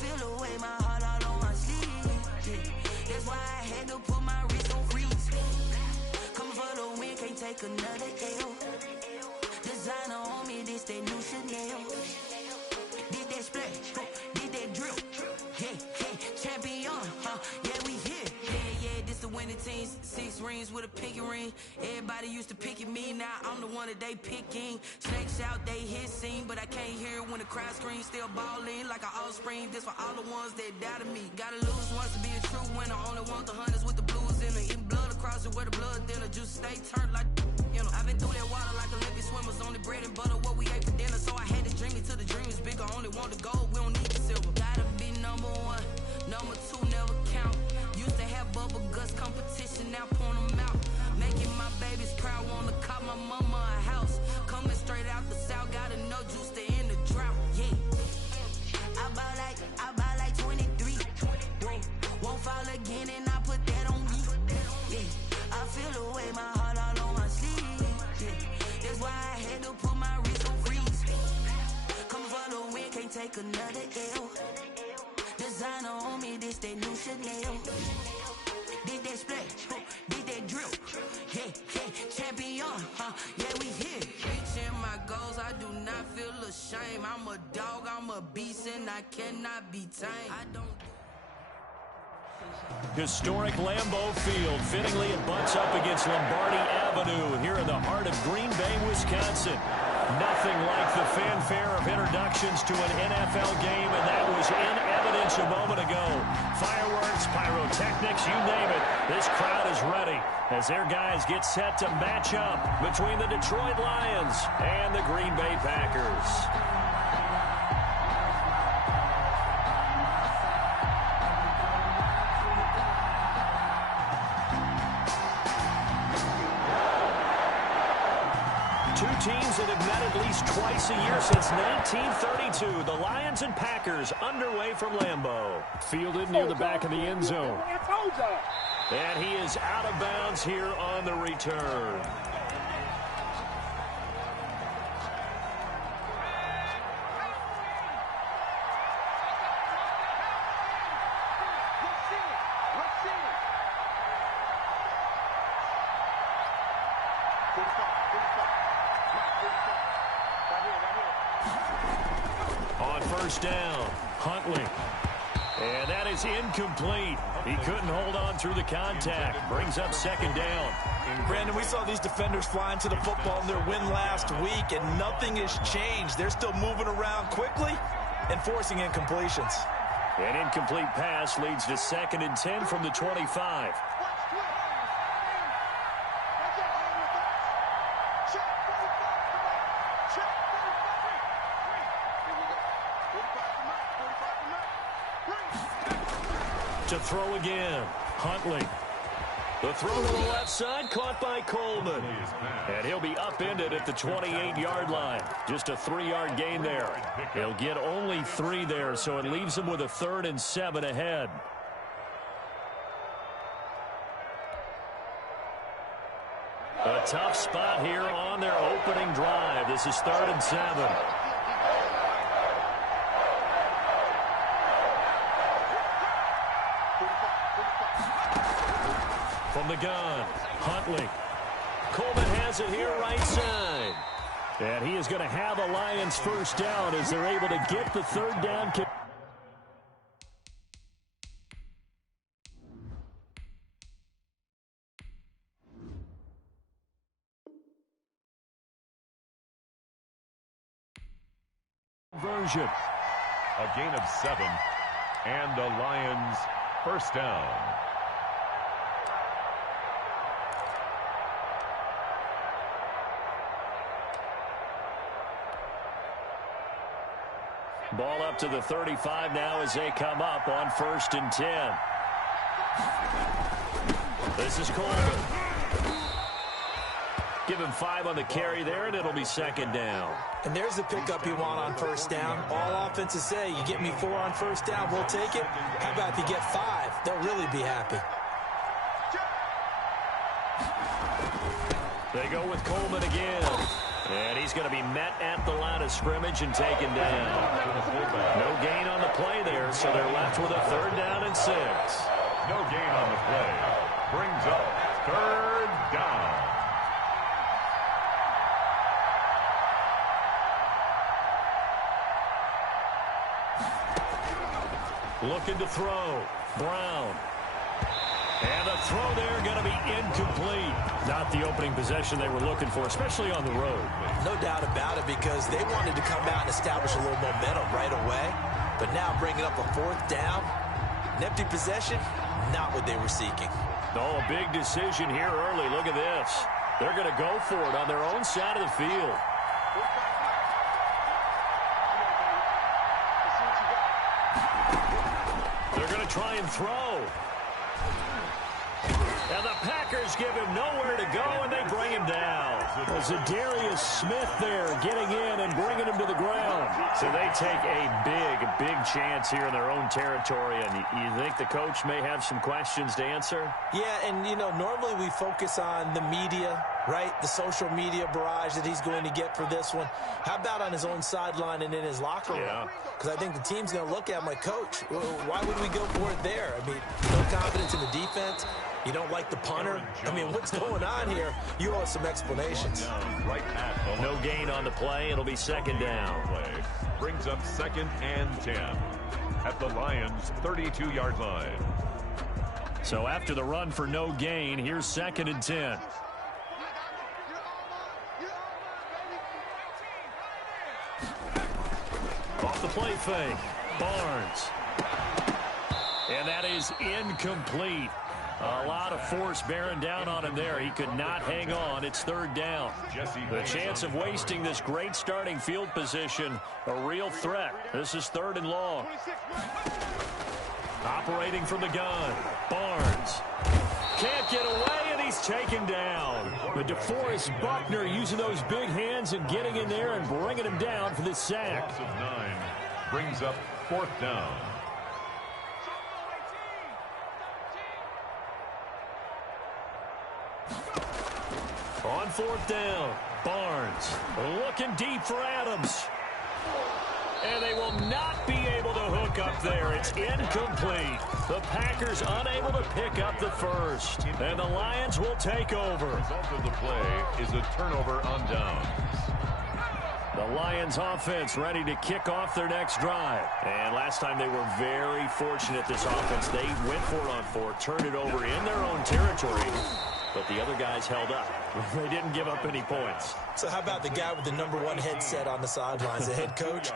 feel the way my heart all on my sleeve. Yeah. That's why I had to put my wrist on freeze. Coming for the win, can't take another L. Designer on me, this that new Chanel. Did that splash, did that drip. Yeah, yeah, champion, yeah, we here. Yeah, this the winning teams. 6 rings with a pinky ring. Everybody used to picking me, now I'm the one that they picking. Snakes out, they hit scene, but I can't hear it when the crowd screams. Still balling like an offspring. This for all the ones that doubted me. Gotta lose once to be a true winner. Only want the hunters with the blues in it. Eating blood across it where the blood thinner. Juice stay turned like, you know. I've been through that water like Olympic swimmers. Only bread and butter, what we ate for dinner. So I had to dream it till the dream is bigger. Only want the gold, we don't need the silver. Gotta be number 1, number 2 never count. Used to have bubble guts competition, now point them out. Making my babies proud, wanna call my mama a house. Coming straight out the south, gotta know juice to end the drought. Yeah, I bought like 23. Won't fall again, and I put that on me. Yeah, I feel the way my heart all on my sleeve. Yeah, that's why I had to put my wrist on freeze. Coming for the win, can't take another L. Designer on me, this that new Chanel. Did that splash, did that drip. Yeah, yeah, champion, yeah, we here. Reaching my goals, I do not feel ashamed. I'm a dog, I'm a beast, and I cannot be tamed. I don't. Historic Lambeau Field. Fittingly, it butts up against Lombardi Avenue here in the heart of Green Bay, Wisconsin. Nothing like the fanfare of introductions to an NFL game, and that was in evidence a moment ago. Fireworks, pyrotechnics, you name it. This crowd is ready as their guys get set to match up between the Detroit Lions and the Green Bay Packers. Two teams that have met at least twice a year since 1932. The Lions and Packers underway from Lambeau. Fielded near the back of the end zone. And he is out of bounds here on the return. On first down, Huntley. And that is incomplete. He couldn't hold on through the contact. Brings up second down. Brandon, we saw these defenders flying to the football in their win last week, and nothing has changed. They're still moving around quickly and forcing incompletions. An incomplete pass leads to 2nd and 10 from the 25. To throw again, Huntley. The throw to the left side, caught by Coleman. And he'll be upended at the 28-yard line. Just a 3-yard gain there. He'll get only 3 there, so it leaves him with a 3rd and 7 ahead. A tough spot here on their opening drive. This is 3rd and 7. From the gun, Huntley. Coleman has it here right side. And he is going to have a Lions first down as they're able to get the 3rd down. Version. A gain of 7 and the Lions first down. Ball up to the 35 now as they come up on 1st and 10. This is Coleman. Give him 5 on the carry there, and it'll be 2nd down. And there's the pickup you want on first down. All offenses say, you get me 4 on first down, we'll take it. How about if you get 5? They'll really be happy. They go with Coleman again. And he's going to be met at the line of scrimmage and taken down. No gain on the play there, so they're left with a 3rd down and 6. No gain on the play. Brings up 3rd down. Looking to throw. Brown. And the throw there going to be incomplete. Not the opening possession they were looking for, especially on the road. No doubt about it, because they wanted to come out and establish a little momentum right away. But now bringing up a 4th down, an empty possession, not what they were seeking. Oh, a big decision here early. Look at this. They're going to go for it on their own side of the field. They're going to try and throw. And the Packers give him nowhere to go, and they bring him down. Zadarius Smith there getting in and bringing him to the ground. So they take a big chance here in their own territory. And you think the coach may have some questions to answer? Yeah, and, you know, normally we focus on the media, right? The social media barrage that he's going to get for this one. How about on his own sideline and in his locker room? Because I think the team's going to look at him like, Coach, why would we go for it there? I mean, no confidence in the defense. You don't like the punter? I mean, what's going on here? You owe us some explanations. No gain on the play. It'll be 2nd down. Brings up 2nd and 10 at the Lions' 32-yard line. So after the run for no gain, here's 2nd and 10. Off the play fake. Barnes. And that is incomplete. A lot of force bearing down on him there. He could not hang on. It's 3rd down. The chance of wasting this great starting field position, a real threat. This is 3rd and long. Operating from the gun. Barnes. Can't get away, and he's taken down. But DeForest Buckner using those big hands and getting in there and bringing him down for the sack. Loss of 9 brings up 4th down. On 4th down, Barnes looking deep for Adams. And they will not be able to hook up there. It's incomplete. The Packers unable to pick up the first. And the Lions will take over. The result of the play is a turnover on downs. The Lions offense ready to kick off their next drive. And last time they were very fortunate, this offense. They went for it on 4, turned it over in their own territory. But the other guys held up. They didn't give up any points. So how about the guy with the #1 headset on the sidelines, the head coach?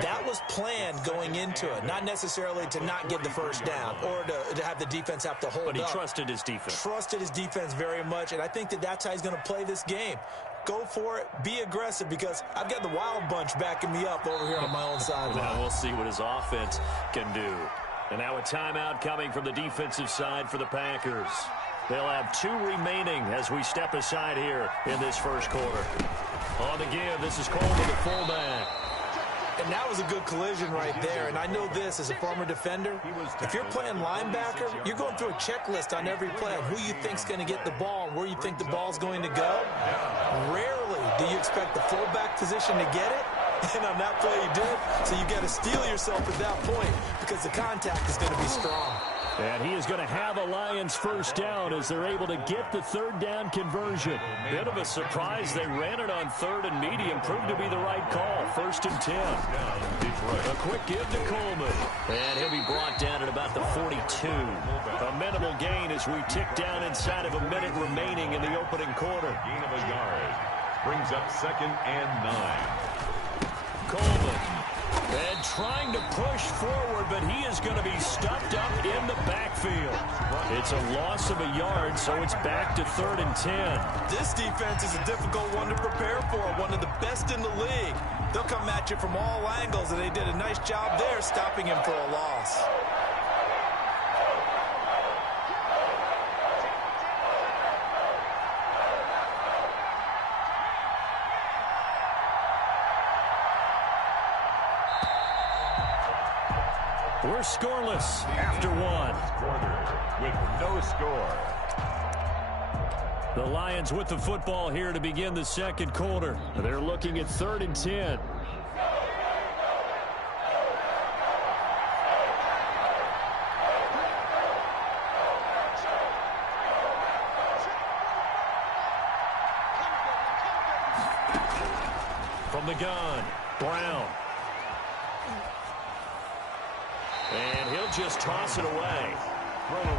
That was planned going into it. Not necessarily to not get the first down or to have the defense have to hold up. But he trusted his defense. Trusted his defense very much, and I think that's how he's going to play this game. Go for it. Be aggressive, because I've got the Wild Bunch backing me up over here on my own sideline. Now we'll see what his offense can do. And now a timeout coming from the defensive side for the Packers. They'll have 2 remaining as we step aside here in this first quarter. On the give, this is Coleman, the fullback. And that was a good collision right there. And I know this as a former defender. If you're playing linebacker, you're going through a checklist on every play on who you think's going to get the ball and where you think the ball's going to go. Rarely do you expect the fullback position to get it. And on that play, he did. So you got to steel yourself at that point, because the contact is going to be strong. And he is going to have a Lions first down as they're able to get the 3rd down conversion. Bit of a surprise. They ran it on 3rd and medium. Proved to be the right call. 1st and 10. A quick give to Coleman. And he'll be brought down at about the 42. A minimal gain as we tick down inside of a minute remaining in the opening quarter. Gain of a yard. Brings up 2nd and 9. Coleman. And trying to push forward, but he is going to be stuffed up in the backfield. It's a loss of a yard, so it's back to 3rd and 10. This defense is a difficult one to prepare for, one of the best in the league. They'll come at you from all angles, and they did a nice job there stopping him for a loss. We're scoreless after 1. Quarter with no score. The Lions with the football here to begin the second quarter. They're looking at 3rd and 10. From the gun, Brown. And he'll just toss it away.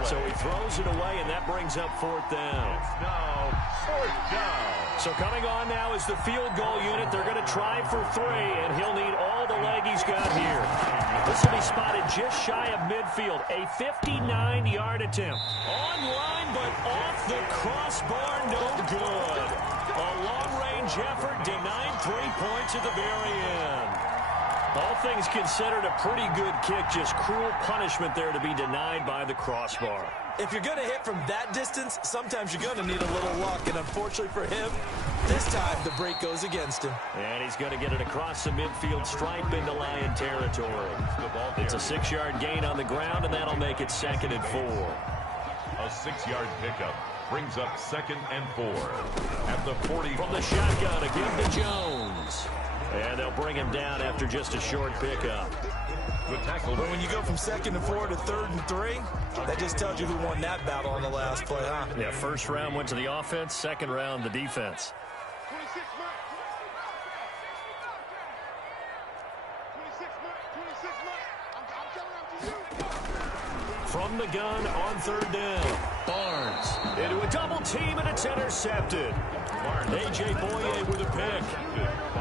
So he throws it away, and that brings up 4th down. It's now 4th down. So coming on now is the field goal unit. They're going to try for 3, and he'll need all the leg he's got here. This will be spotted just shy of midfield. A 59-yard attempt. On line, but off the crossbar, no good. A long-range effort denied 3 points at the very end. All things considered, a pretty good kick. Just cruel punishment there to be denied by the crossbar. If you're going to hit from that distance, sometimes you're going to need a little luck. And unfortunately for him, this time the break goes against him. And he's going to get it across the midfield stripe into Lion territory. It's a 6-yard gain on the ground, and that'll make it 2nd and 4. A 6-yard pickup brings up 2nd and 4 at the 40. From the shotgun again to Jones. And they'll bring him down after just a short pickup. Good tackle. But when you go from 2nd and 4 to 3rd and 3, that just tells you who won that battle on the last play, huh? Yeah, first round went to the offense, second round the defense. From the gun on 3rd down. Barnes into a double team, and it's intercepted. A.J. Boye with a pick.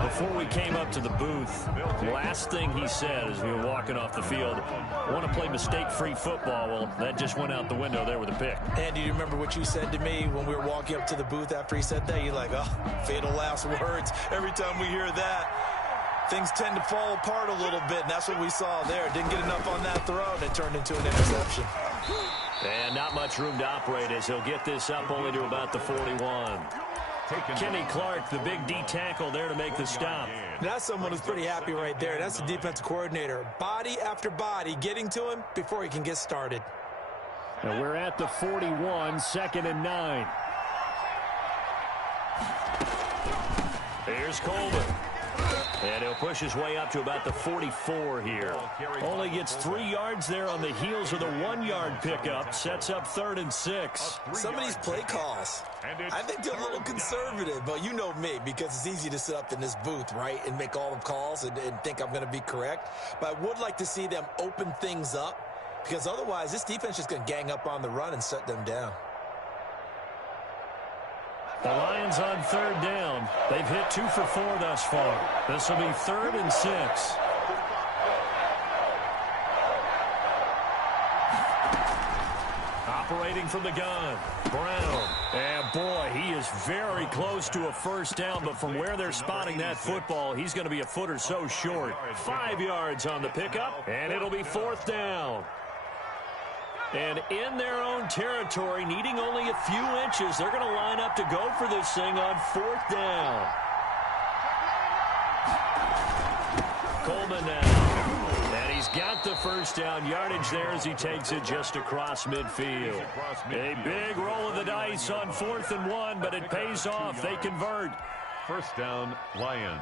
Before we came up to the booth, last thing he said as we were walking off the field, I want to play mistake-free football. Well, that just went out the window there with a pick. And do you remember what you said to me when we were walking up to the booth after he said that? You're like, oh, fatal last words. Every time we hear that, things tend to fall apart a little bit, and that's what we saw there. Didn't get enough on that throw, and it turned into an interception. And not much room to operate as he'll get this up only to about the 41. Kenny Clark, the big D tackle there to make the stop. That's someone who's pretty happy right there. That's the defensive coordinator. Body after body getting to him before he can get started. And we're at the 41, 2nd and 9. Here's Coleman. And he'll push his way up to about the 44 here. Only gets 3 yards there on the heels of the 1-yard pickup. Sets up 3rd and 6. Some of these play calls, I think they're a little conservative, but you know me, because it's easy to sit up in this booth, right, and make all the calls and think I'm going to be correct. But I would like to see them open things up, because otherwise this defense is going to gang up on the run and shut them down. The Lions on 3rd down. They've hit 2 for 4 thus far. This will be 3rd and 6. Operating from the gun, Brown. And boy, he is very close to a first down, but from where they're spotting that football, he's going to be a foot or so short. 5 yards on the pickup, and it'll be 4th down. And in their own territory, needing only a few inches, they're going to line up to go for this thing on 4th down. Coleman now. And he's got the first down yardage there as he takes it just across midfield. A big roll of the dice on 4th and 1, but it pays off. They convert. First down, Lions.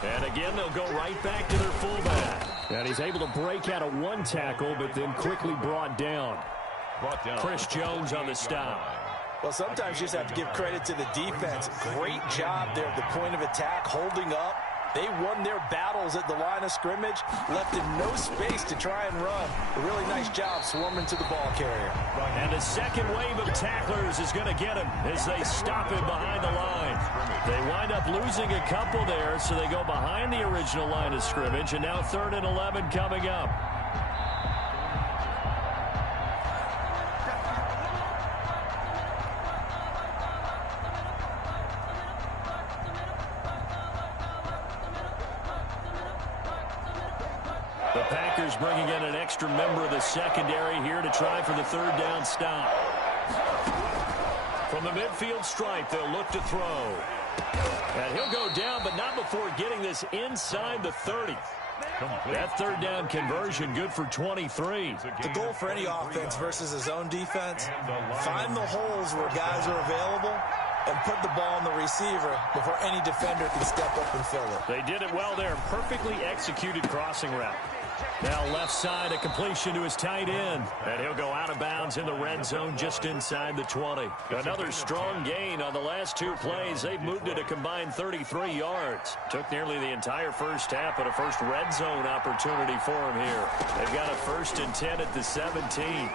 And again, they'll go right back to their fullback. And he's able to break out of 1 tackle, but then quickly brought down. Chris Jones on the stop. Well, sometimes you just have to give credit to the defense. Great job there at the point of attack, holding up. They won their battles at the line of scrimmage, left in no space to try and run. A really nice job swarming to the ball carrier. And the second wave of tacklers is going to get him as they stop him behind the line. They wind up losing a couple there, so they go behind the original line of scrimmage, and now 3rd and 11 coming up. The Packers bringing in an extra member of the secondary here to try for the 3rd down stop. From the midfield stripe, they'll look to throw. And he'll go down, but not before getting this inside the 30. That third down conversion good for 23. The goal for any offense versus his own defense, find the holes where guys are available and put the ball on the receiver before any defender can step up and fill it. They did it well there. Perfectly executed crossing route. Now left side, a completion to his tight end. And he'll go out of bounds in the red zone just inside the 20. Another strong gain on the last two plays. They've moved it a combined 33 yards. Took nearly the entire first half, but a first red zone opportunity for him here. They've got a 1st and 10 at the 17.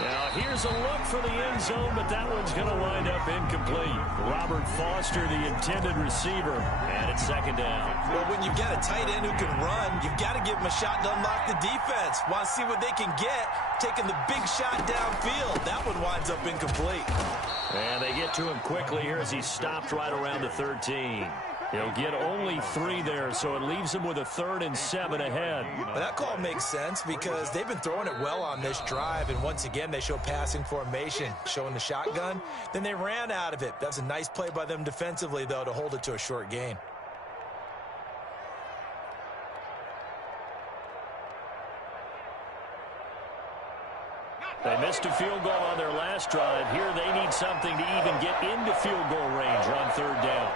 Now, here's a look for the end zone, but that one's going to wind up incomplete. Robert Foster, the intended receiver, and it's 2nd down. Well, when you've got a tight end who can run, you've got to give him a shot to unlock the defense. Want to see what they can get, taking the big shot downfield. That one winds up incomplete. And they get to him quickly here as he stopped right around the 13. He'll get only 3 there, so it leaves him with a 3rd and 7 ahead. But that call makes sense because they've been throwing it well on this drive, and once again they show passing formation, showing the shotgun. Then they ran out of it. That's a nice play by them defensively, though, to hold it to a short gain. They missed a field goal on their last drive. Here they need something to even get into field goal range on 3rd down.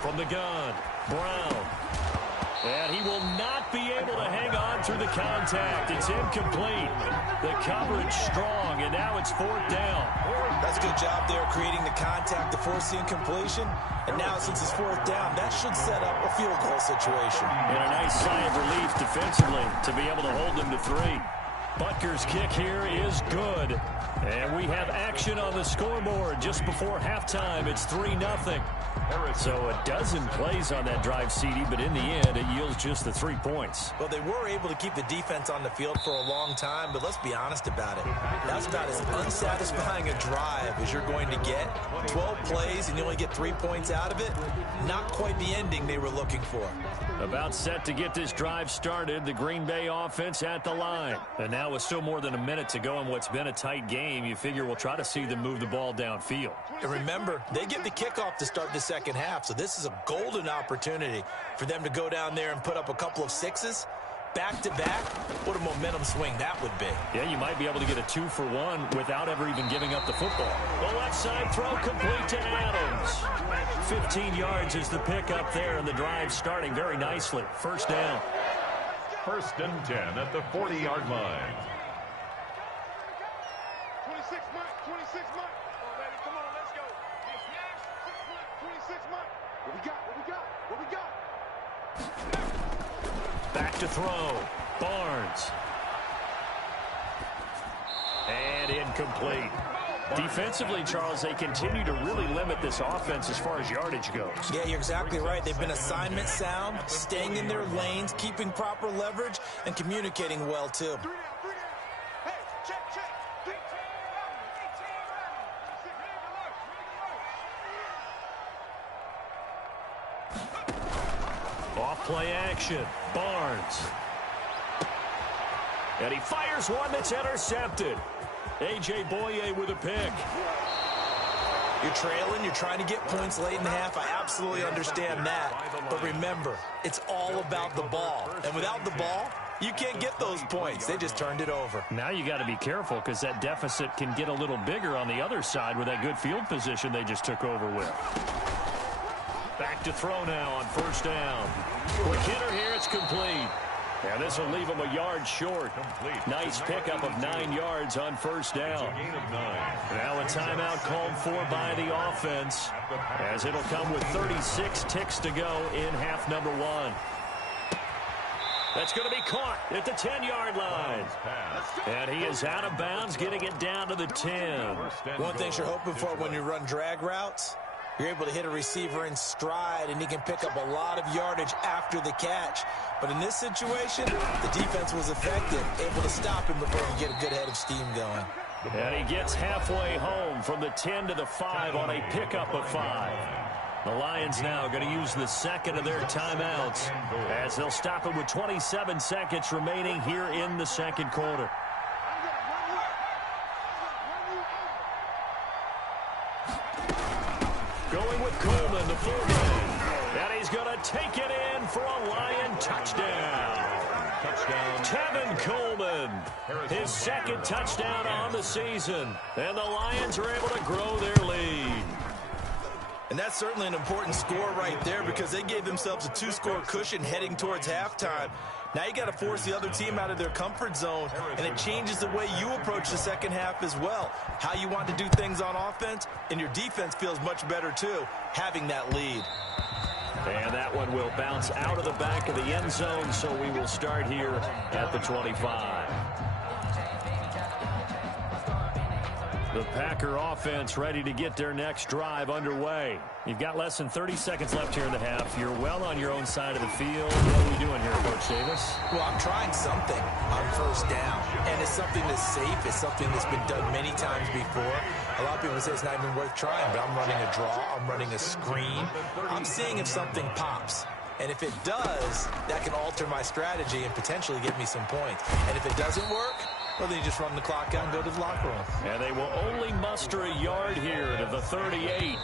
From the gun, Brown. And he will not be able to hang on through the contact. It's incomplete. The coverage strong, and now it's 4th down. That's a good job there creating the contact to force the incompletion. And now since it's 4th down, that should set up a field goal situation. And a nice sigh of relief defensively to be able to hold them to 3. Butker's kick here is good. And we have action on the scoreboard just before halftime. It's 3-0. So a dozen plays on that drive, CD, but in the end, it yields just the 3 points. Well, they were able to keep the defense on the field for a long time, but let's be honest about it. That's about as unsatisfying a drive as you're going to get. 12 plays and you only get 3 points out of it. Not quite the ending they were looking for. About set to get this drive started, the Green Bay offense at the line. And now with still more than a minute to go in what's been a tight game, you figure we'll try to see them move the ball downfield. And remember, they get the kickoff to start the second half, so this is a golden opportunity for them to go down there and put up a couple of 6s. Back-to-back, what a momentum swing that would be. Yeah, you might be able to get a 2-for-1 without ever even giving up the football. The left side throw complete to Adams. 15 yards is the pickup there, and the drive starting very nicely. 1st down. 1st and 10 at the 40-yard line. 26 months, 26 months. Come on, baby, come on, let's go. 26 months. What we got, what we got, what we got? Back to throw. Barnes. And incomplete. Defensively, Charles, they continue to really limit this offense as far as yardage goes. Yeah, you're exactly right. They've been assignment sound, staying in their lanes, keeping proper leverage, and communicating well, too. 3 down. Hey, check. Off-play action. Barnes. And he fires one that's intercepted. A.J. Boye with a pick. You're trailing, you're trying to get points late in the half. I absolutely understand that. But remember, it's all about the ball. And without the ball, you can't get those points. They just turned it over. Now you got to be careful because that deficit can get a little bigger on the other side with that good field position they just took over with. Back to throw now on 1st down. Quick hitter here, it's complete. And this will leave him a yard short. Nice pickup of 9 yards on 1st down. Now a timeout called for by the offense, as it'll come with 36 ticks to go in half number 1. That's going to be caught at the 10-yard line. And he is out of bounds, getting it down to the 10. One thing you're hoping for when you run drag routes, you're able to hit a receiver in stride, and he can pick up a lot of yardage after the catch. But in this situation, the defense was effective, able to stop him before he could get a good head of steam going. And he gets halfway home from the 10 to the 5 on a pickup of 5. The Lions now going to use the second of their timeouts as they'll stop it with 27 seconds remaining here in the second quarter. Going with Coleman, the fullback. And he's going to take it in for a Lion touchdown. Tevin Coleman, his second touchdown on the season. And the Lions are able to grow their lead. And that's certainly an important score right there because they gave themselves a 2-score cushion heading towards halftime. Now you got to force the other team out of their comfort zone, and it changes the way you approach the second half as well. How you want to do things on offense, and your defense feels much better too, having that lead. And that one will bounce out of the back of the end zone, so we will start here at the 25. The Packer offense ready to get their next drive underway. You've got less than 30 seconds left here in the half. You're well on your own side of the field. What are we doing here, Coach Davis? Well, I'm trying something on first down, and it's something that's safe. It's something that's been done many times before. A lot of people say it's not even worth trying, but I'm running a draw. I'm running a screen. I'm seeing if something pops. And if it does, that can alter my strategy and potentially get me some points. And if it doesn't work, well, then you just run the clock out and go to the locker room. And they will only muster a yard here to the 38.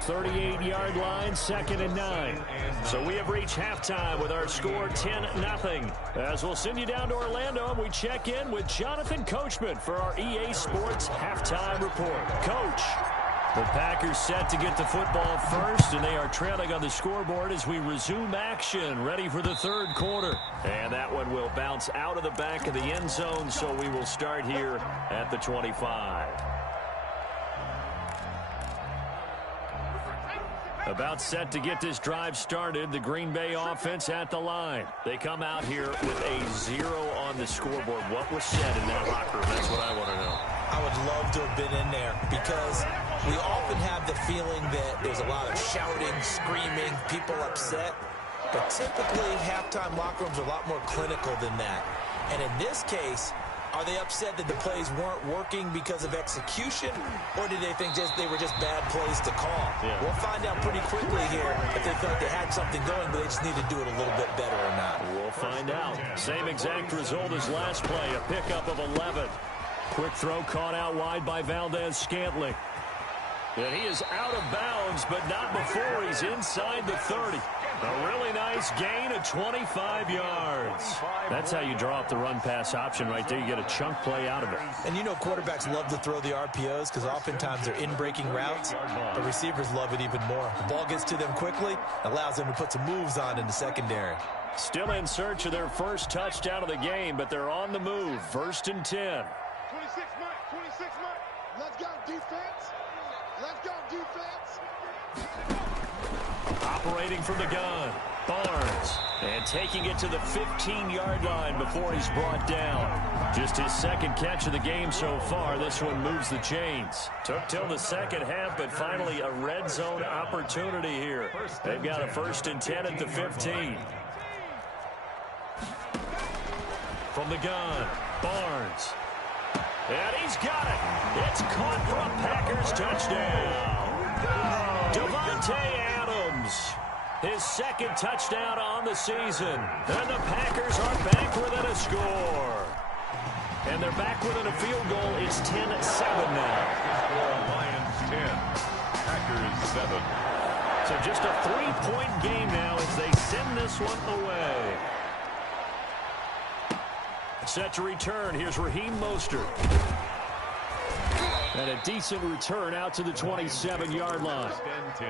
38-yard line, 2nd and 9. So we have reached halftime with our score 10-0. As we'll send you down to Orlando, and we check in with Jonathan Coachman for our EA Sports Halftime Report. Coach. The Packers set to get the football first, and they are trailing on the scoreboard as we resume action, ready for the third quarter. And that one will bounce out of the back of the end zone, so we will start here at the 25. About set to get this drive started, the Green Bay offense at the line. They come out here with a 0 on the scoreboard. What was said in that locker room? That's what I want to know. I would love to have been in there because we often have the feeling that there's a lot of shouting, screaming, people upset. But typically, halftime locker rooms are a lot more clinical than that. And in this case, are they upset that the plays weren't working because of execution, or did they think they were just bad plays to call? Yeah. We'll find out pretty quickly here if they felt they had something going, but they just need to do it a little bit better or not. We'll find out. Same exact result as last play, a pickup of 11. Quick throw caught out wide by Valdez-Scantling. And he is out of bounds, but not before he's inside the 30. A really nice gain of 25 yards. That's how you draw up the run-pass option right there. You get a chunk play out of it. And you know quarterbacks love to throw the RPOs because oftentimes they're in-breaking routes. The receivers love it even more. The ball gets to them quickly, allows them to put some moves on in the secondary. Still in search of their first touchdown of the game, but they're on the move. 1st and 10. 26 Mike. Let's go, defense. Let's go, defense. Operating from the gun, Barnes. And taking it to the 15-yard line before he's brought down. Just his second catch of the game so far. This one moves the chains. Took till the second half, but finally a red zone opportunity here. They've got a 1st and 10 at the 15. From the gun, Barnes. And he's got it. It's caught for a Packers touchdown. Devontae Adams, his second touchdown on the season. And the Packers are back within a score. And they're back within a field goal. It's 10-7 now. Lions 10, Packers 7. So just a 3-point game now as they send this one away. Set to return. Here's Raheem Mostert. And a decent return out to the 27-yard line. 10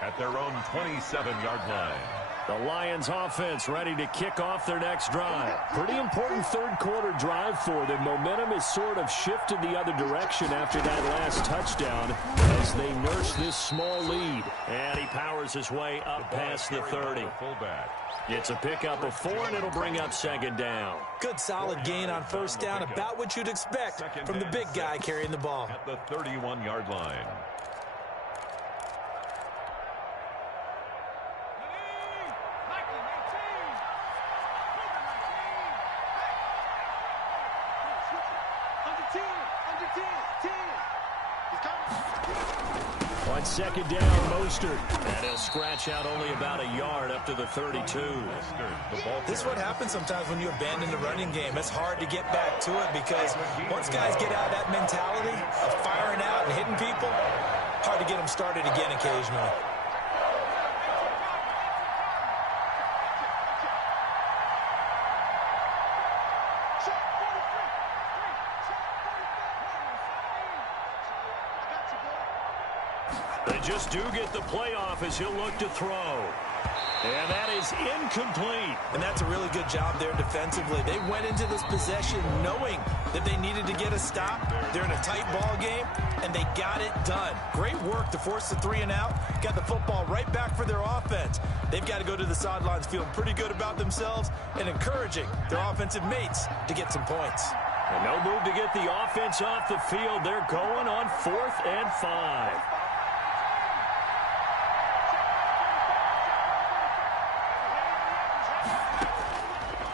at their own 27-yard line. The Lions offense ready to kick off their next drive. Pretty important third quarter drive for them. Momentum has sort of shifted the other direction after that last touchdown as they nurse this small lead. And he powers his way up past the 30. It's a pickup of 4, and it'll bring up 2nd down. Good solid gain on first down, about what you'd expect from the big guy carrying the ball. At the 31-yard line. on second down, Mostert. And he'll scratch out only about a yard up to the 32. This is what happens sometimes when you abandon the running game. It's hard to get back to it because once guys get out of that mentality of firing out and hitting people, hard to get them started again occasionally. They just do get the playoff as he'll look to throw. And that is incomplete. And that's a really good job there defensively. They went into this possession knowing that they needed to get a stop. They're in a tight ball game, and they got it done. Great work to force the 3 and out. Got the football right back for their offense. They've got to go to the sidelines feeling pretty good about themselves and encouraging their offensive mates to get some points. And no move to get the offense off the field. They're going on 4th and 5.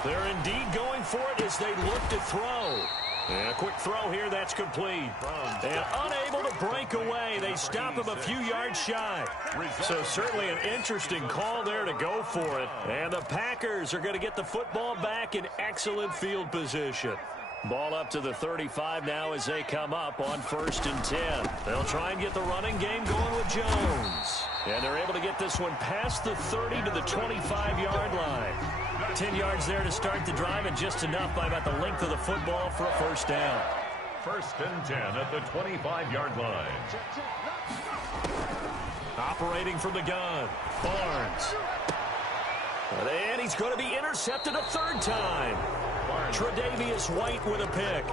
They're indeed going for it as they look to throw. And a quick throw here, that's complete. And unable to break away. They stop him a few yards shy. So certainly an interesting call there to go for it. And the Packers are going to get the football back in excellent field position. Ball up to the 35 now as they come up on 1st and 10. They'll try and get the running game going with Jones. And they're able to get this one past the 30 to the 25-yard line. 10 yards there to start the drive, and just enough by about the length of the football for a first down. 1st and 10 at the 25-yard line. Operating from the gun, Barnes. And he's going to be intercepted a 3rd time. Tre'Davious White with a pick.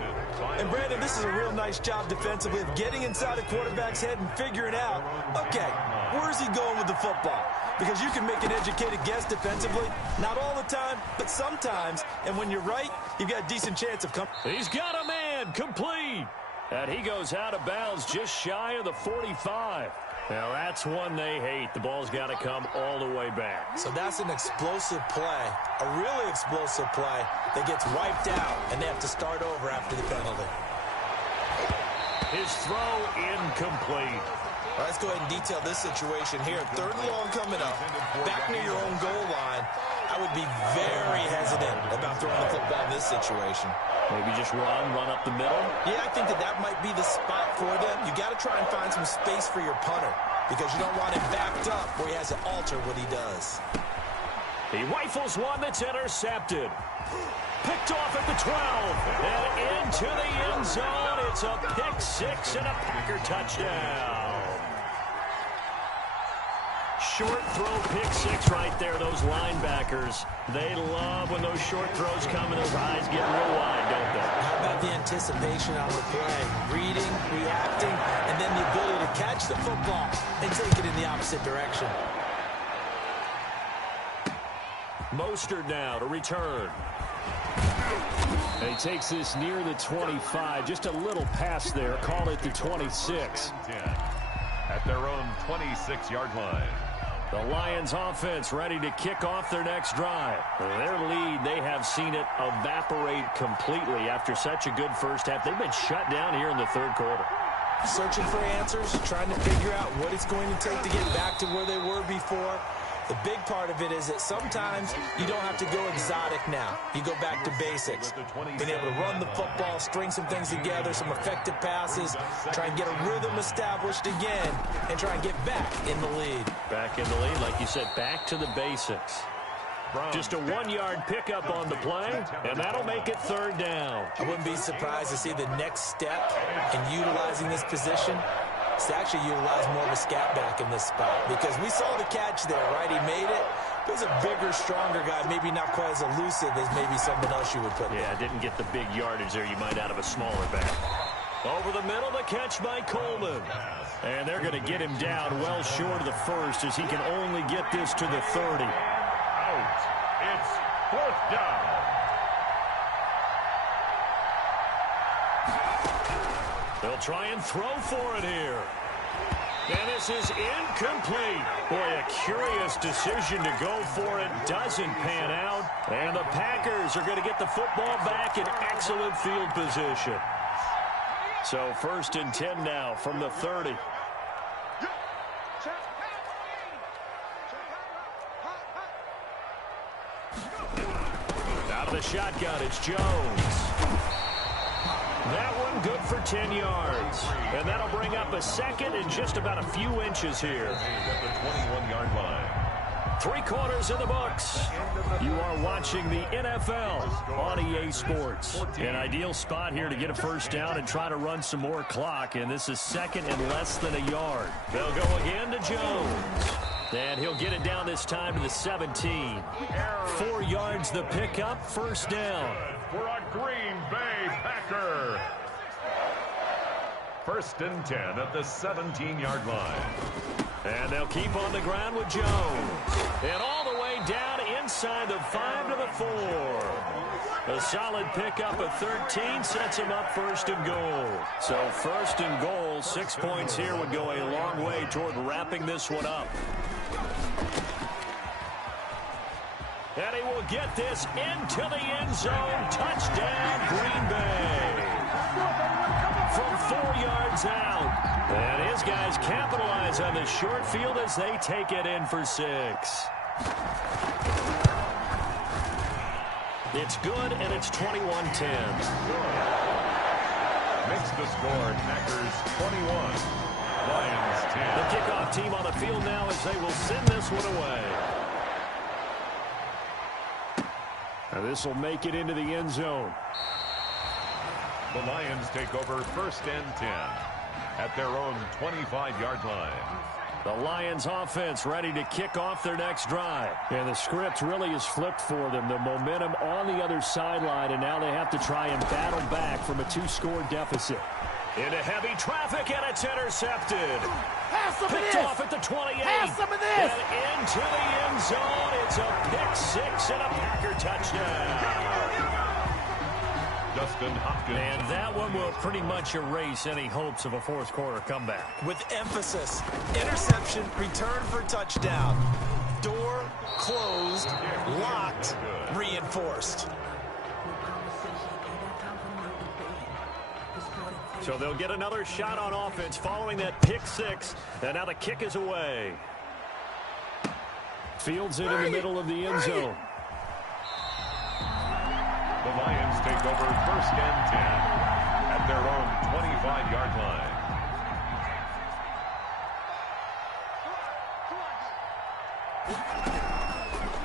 And Brandon, this is a real nice job defensively of getting inside the quarterback's head and figuring out, okay, where's he going with the football? Because you can make an educated guess defensively. Not all the time, but sometimes. And when you're right, you've got a decent chance of coming. He's got a man, complete. And he goes out of bounds just shy of the 45. Now that's one they hate. The ball's got to come all the way back. So that's an explosive play, a really explosive play that gets wiped out, and they have to start over after the penalty. His throw incomplete. All right, let's go ahead and detail this situation here. 3rd and long coming up, back near your own goal line. I would be very hesitant about throwing the football in this situation. Maybe just run up the middle? Yeah, I think that might be the spot for them. You got to try and find some space for your punter because you don't want him backed up where he has to alter what he does. He rifles one that's intercepted. Picked off at the 12 and into the end zone. It's a pick 6 and a Packer touchdown. Short throw, pick 6 right there. Those linebackers, they love when those short throws come and those eyes get real wide, don't they? How about the anticipation on the play? Reading, reacting, and then the ability to catch the football and take it in the opposite direction. Mostert now to return. And he takes this near the 25, just a little past there. Call it the 26. At their own 26-yard line. The Lions offense ready to kick off their next drive. Their lead, they have seen it evaporate completely after such a good first half. They've been shut down here in the 3rd quarter. Searching for answers, trying to figure out what it's going to take to get back to where they were before. The big part of it is that sometimes you don't have to go exotic now. You go back to basics. Being able to run the football, string some things together, some effective passes, try and get a rhythm established again, and try and get back in the lead. Back in the lead, like you said, back to the basics. Just a 1-yard pickup on the play, and that'll make it 3rd down. I wouldn't be surprised to see the next step in utilizing this position is to actually utilize more of a scat back in this spot, because we saw the catch there, right? He made it. There's a bigger, stronger guy, maybe not quite as elusive as maybe someone else you would put there. Yeah, didn't get the big yardage there you might out of a smaller back. Over the middle, the catch by Coleman. And they're going to get him down well short of the 1st as he can only get this to the 30. Out. It's 4th down. They'll try and throw for it here. And this is incomplete. Boy, a curious decision to go for it. Doesn't pan out. And the Packers are going to get the football back in excellent field position. So 1st and 10 now from the 30. Out of the shotgun, it's Jones. That one good for 10 yards. And that'll bring up a second and just about a few inches here. At the 21-yard line. 3 quarters in the books. You are watching the NFL on EA Sports. An ideal spot here to get a first down and try to run some more clock. And this is second and less than a yard. They'll go again to Jones. And he'll get it down this time to the 17. 4 yards the pickup, first down. For a Green Bay Packer. First and 10 at the 17-yard line. And they'll keep on the ground with Jones. And all the way down inside the 5 to the 4. A solid pickup of 13 sets him up first and goal. So first and goal, 6 points here would go a long way toward wrapping this one up. And he will get this into the end zone. Touchdown, Green Bay. From 4 yards out. And his guys capitalize on the short field as they take it in for 6. It's good, and it's 21-10. Makes the score Packers 21, Lions 10. The kickoff team on the field now as they will send this one away. Now this will make it into the end zone. The Lions take over first and 10 at their own 25-yard line. The Lions offense ready to kick off their next drive. And the script really is flipped for them. The momentum on the other sideline, and now they have to try and battle back from a 2-score deficit. Into heavy traffic, and it's intercepted. Picked off at the 28. Have some of this. And into the end zone. It's a pick 6 and a Packer touchdown. Justin Hopkins. And that one will pretty much erase any hopes of a fourth-quarter comeback. With emphasis, interception, return for touchdown. Door closed, locked, reinforced. So they'll get another shot on offense following that pick 6. And now the kick is away. Fields it in the middle of the end zone. The Lions take over first and 10 at their own 25-yard line.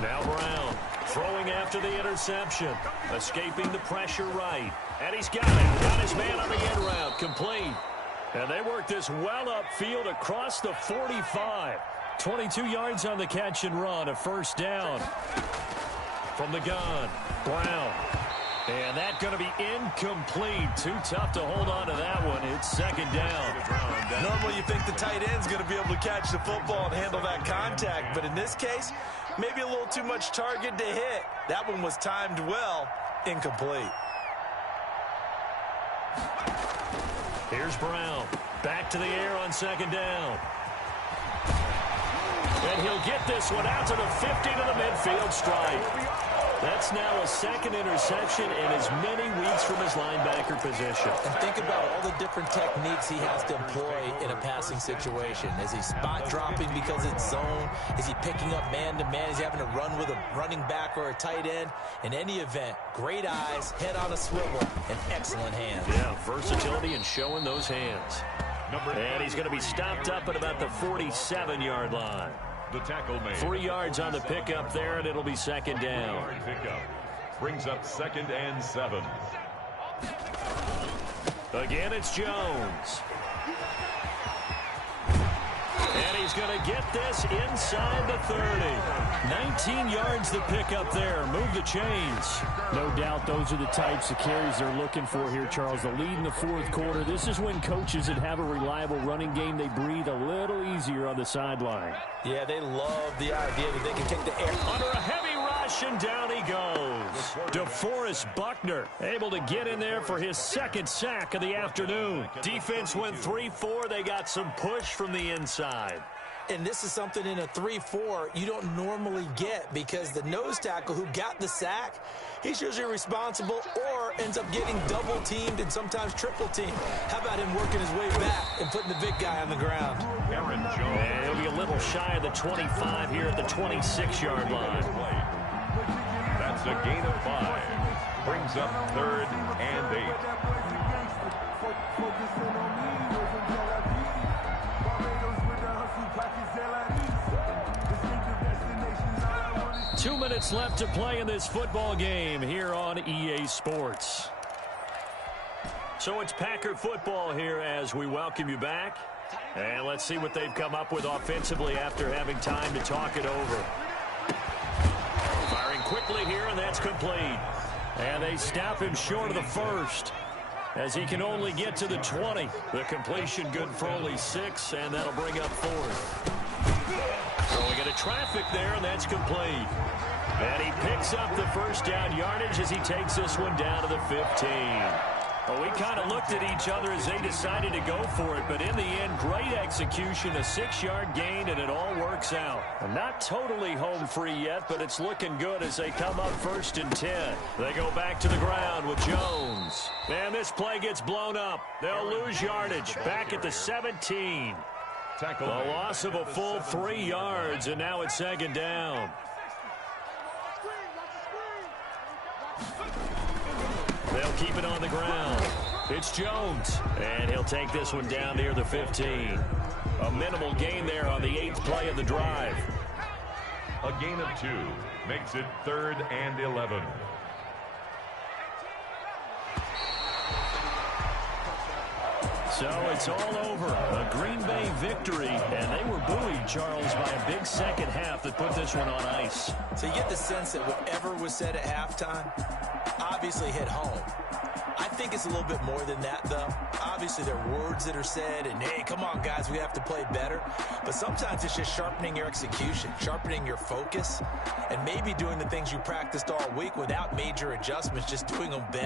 Now Brown throwing after the interception. Escaping the pressure right. And he's got it. Got his man on the end route. Complete. And they work this well upfield across the 45. 22 yards on the catch and run. A first down. From the gun. Brown. And that's going to be incomplete. Too tough to hold on to that one. It's second down. Normally you think the tight end's going to be able to catch the football and handle that contact. But in this case, maybe a little too much target to hit. That one was timed well. Incomplete. Here's Brown. Back to the air on second down. And he'll get this one out to the 50 to the midfield stripe. That's now a second interception in as many weeks from his linebacker position. And think about all the different techniques he has to employ in a passing situation. Is he spot dropping because it's zone? Is he picking up man-to-man? Is he having to run with a running back or a tight end? In any event, great eyes, head on a swivel, and excellent hands. Yeah, versatility and showing those hands. And he's going to be stopped up at about the 47-yard line. The tackle made. 3 yards on the pickup there, and it'll be second down. Pickup brings up second and 7. Again, it's Jones. And he's going to get this inside the 30. 19 yards the pickup there. Move the chains. No doubt those are the types of carries they're looking for here, Charles. The lead in the fourth quarter. This is when coaches that have a reliable running game, they breathe a little easier on the sideline. Yeah, they love the idea that they can take the air. Under a heavy rush, and down he goes. DeForest Buckner able to get in there for his second sack of the afternoon. Defense went 3-4. They got some push from the inside. And this is something in a 3-4 you don't normally get, because the nose tackle who got the sack, he's usually responsible or ends up getting double teamed and sometimes triple teamed. How about him working his way back and putting the big guy on the ground? Aaron Jones. And he'll be a little shy of the 25 here at the 26-yard line. a gain of 5. Brings up 3rd and 8. 2 minutes left to play in this football game here on EA Sports. So it's Packer football here as we welcome you back. And let's see what they've come up with offensively after having time to talk it over. Firing quickly here, and that's complete. And they stop him short of the first, as he can only get to the 20. The completion good for only 6, and that'll bring up 4th. Going into traffic there, and that's complete. And he picks up the first down yardage as he takes this one down to the 15. Well, we kind of looked at each other as they decided to go for it, but in the end, great execution, a 6-yard gain, and it all works out. Not totally home free yet, but it's looking good as they come up 1st and 10. They go back to the ground with Jones. And this play gets blown up. They'll lose yardage back at the 17. The loss of a full 3 yards, and now it's 2nd down. They'll keep it on the ground. It's Jones, and he'll take this one down near the 15. A minimal gain there on the 8th play of the drive. A gain of 2 makes it 3rd and 11. So it's all over. A Green Bay victory, and they were buoyed, Charles, by a big second half that put this one on ice. So you get the sense that whatever was said at halftime obviously hit home. I think it's a little bit more than that, though. Obviously, there are words that are said, and, hey, come on, guys, we have to play better. But sometimes it's just sharpening your execution, sharpening your focus, and maybe doing the things you practiced all week without major adjustments, just doing them better.